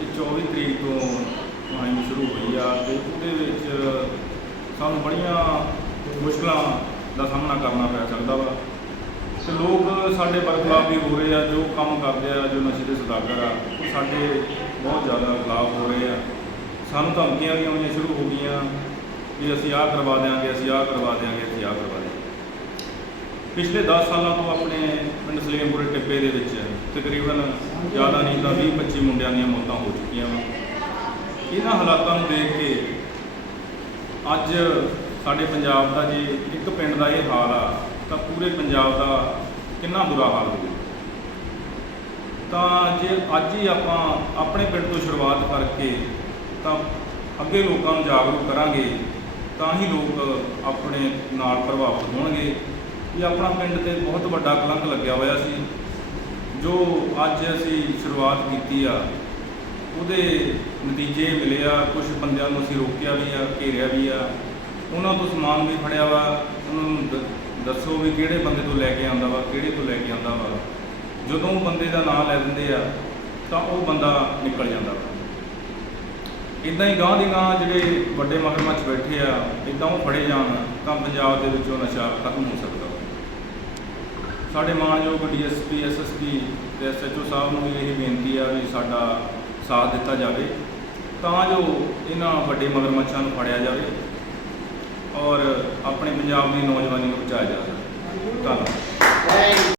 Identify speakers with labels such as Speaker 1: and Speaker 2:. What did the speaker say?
Speaker 1: ਇਹ 24 ਤਰੀਕ ਤੋਂ ਮੁਹਿੰਮ ਸ਼ੁਰੂ ਹੋਈ ਆ ਤੇ ਉਹਦੇ ਵਿੱਚ ਸਾਨੂੰ ਬੜੀਆਂ ਮੁਸ਼ਕਲਾਂ ਦਾ ਸਾਹਮਣਾ ਕਰਨਾ ਪੈ ਸਕਦਾ ਵਾ। ਤੇ ਲੋਕ ਸਾਡੇ ਬਰਖਲਾਫ ਵੀ ਹੋ ਰਹੇ ਆ, ਜੋ ਕੰਮ ਕਰਦੇ ਆ, ਜੋ ਨਸ਼ੇ ਦੇ ਸਦਾਗਰ ਆ, ਉਹ ਸਾਡੇ ਬਹੁਤ ਜ਼ਿਆਦਾ ਖਿਲਾਫ ਹੋ ਰਹੇ ਆ। ਸਾਨੂੰ ਧਮਕੀਆਂ ਵੀ ਆਉਣੀਆਂ ਸ਼ੁਰੂ ਹੋ ਗਈਆਂ ਵੀ ਅਸੀਂ ਆਹ ਕਰਵਾ ਦਿਆਂਗੇ, ਅਸੀਂ ਆਹ ਕਰਵਾ ਦਿਆਂਗੇ, ਅਸੀਂ ਆਹ ਕਰਵਾ ਦਿਆਂਗੇ। ਪਿਛਲੇ 10 ਸਾਲਾਂ ਤੋਂ ਆਪਣੇ ਪਿੰਡ ਸਲੀਮਪੁਰੇ ਟਿੱਬੇ ਦੇ ਵਿੱਚ ਤਕਰੀਬਨ ਜ਼ਿਆਦਾ ਨਹੀਂ ਤਾਂ 20 25 ਮੁੰਡਿਆਂ ਦੀਆਂ ਮੌਤਾਂ ਹੋ ਚੁੱਕੀਆਂ ਵਾ। ਇਹਨਾਂ ਹਾਲਾਤਾਂ ਨੂੰ ਦੇਖ ਕੇ ਅੱਜ ਸਾਡੇ ਪੰਜਾਬ ਦਾ ਜੇ ਇੱਕ ਪਿੰਡ ਦਾ ਇਹ ਹਾਲ ਆ, ਤਾਂ ਪੂਰੇ ਪੰਜਾਬ ਦਾ ਕਿੰਨਾ ਬੁਰਾ ਹਾਲ ਹੋਊਗਾ ਤਾਂ ਜੇ ਅੱਜ ਹੀ ਆਪਾਂ ਆਪਣੇ ਪਿੰਡ ਤੋਂ ਸ਼ੁਰੂਆਤ ਕਰਕੇ ਤਾਂ ਅੱਗੇ ਲੋਕਾਂ ਨੂੰ ਜਾਗਰੂਕ ਕਰਾਂਗੇ, ਤਾਂ ਹੀ ਲੋਕ ਆਪਣੇ ਨਾਲ ਪ੍ਰਭਾਵਿਤ ਹੋਣਗੇ। ਇਹ ਆਪਣਾ ਪਿੰਡ ਤੇ ਬਹੁਤ ਵੱਡਾ ਕਲੰਕ ਲੱਗਿਆ ਹੋਇਆ ਸੀ। ਜੋ ਅੱਜ ਅਸੀਂ ਸ਼ੁਰੂਆਤ ਕੀਤੀ ਆ, ਉਹਦੇ ਨਤੀਜੇ ਮਿਲੇ ਆ ਕੁਝ ਬੰਦਿਆਂ ਨੂੰ ਅਸੀਂ ਰੋਕਿਆ ਵੀ ਆ, ਘੇਰਿਆ ਵੀ ਆ। ਉਹਨਾਂ ਤੋਂ ਸਮਾਨ ਵੀ ਫੜਿਆ ਵਾ, ਉਹਨਾਂ ਨੂੰ ਦ- ਦੱਸੋ ਵੀ ਕਿਹੜੇ ਬੰਦੇ ਤੋਂ ਲੈ ਕੇ ਆਂਦਾ ਵਾ, ਕਿਹੜੇ ਤੋਂ ਲੈ ਕੇ ਆਂਦਾ ਵਾ। ਜਦੋਂ ਉਹ ਬੰਦੇ ਦਾ ਨਾਮ ਲੈ ਦਿੰਦੇ ਆ, ਤਾਂ ਉਹ ਬੰਦਾ ਨਿਕਲ ਜਾਂਦਾ ਵਾ। ਇਦਾਂ ਹੀ ਗਾਂਹ ਦੀ ਗਾਂਹ ਜਿਹੜੇ ਵੱਡੇ ਮਗਰਮੱਛ ਬੈਠੇ ਆ ਇਦਾਂ ਉਹ ਫੜੇ ਜਾਣ ਤਾਂ ਪੰਜਾਬ ਦੇ ਵਿੱਚੋਂ ਨਸ਼ਾ ਖਤਮ ਹੋ ਸਕਦਾ ਸਾਡੇ ਮਾਨਯੋਗ ਡੀਐਸਪੀ ਐਸਐਸਪੀ ਤੇ ਐਸਐਚਓ ਸਾਹਿਬ ਨੂੰ ਵੀ ਇਹ ਬੇਨਤੀ ਆ ਵੀ ਸਾਡਾ ਸਾਥ ਦਿੱਤਾ ਜਾਵੇ। ਤਾਂ ਜੋ ਇਹਨਾਂ ਵੱਡੇ ਮਗਰਮੱਛਾਂ ਨੂੰ ਫੜਿਆ ਜਾਵੇ ਔਰ ਆਪਣੇ ਪੰਜਾਬ ਦੀ ਨੌਜਵਾਨੀ ਨੂੰ ਬਚਾਇਆ ਜਾ ਸਕੇ। ਧੰਨਵਾਦ।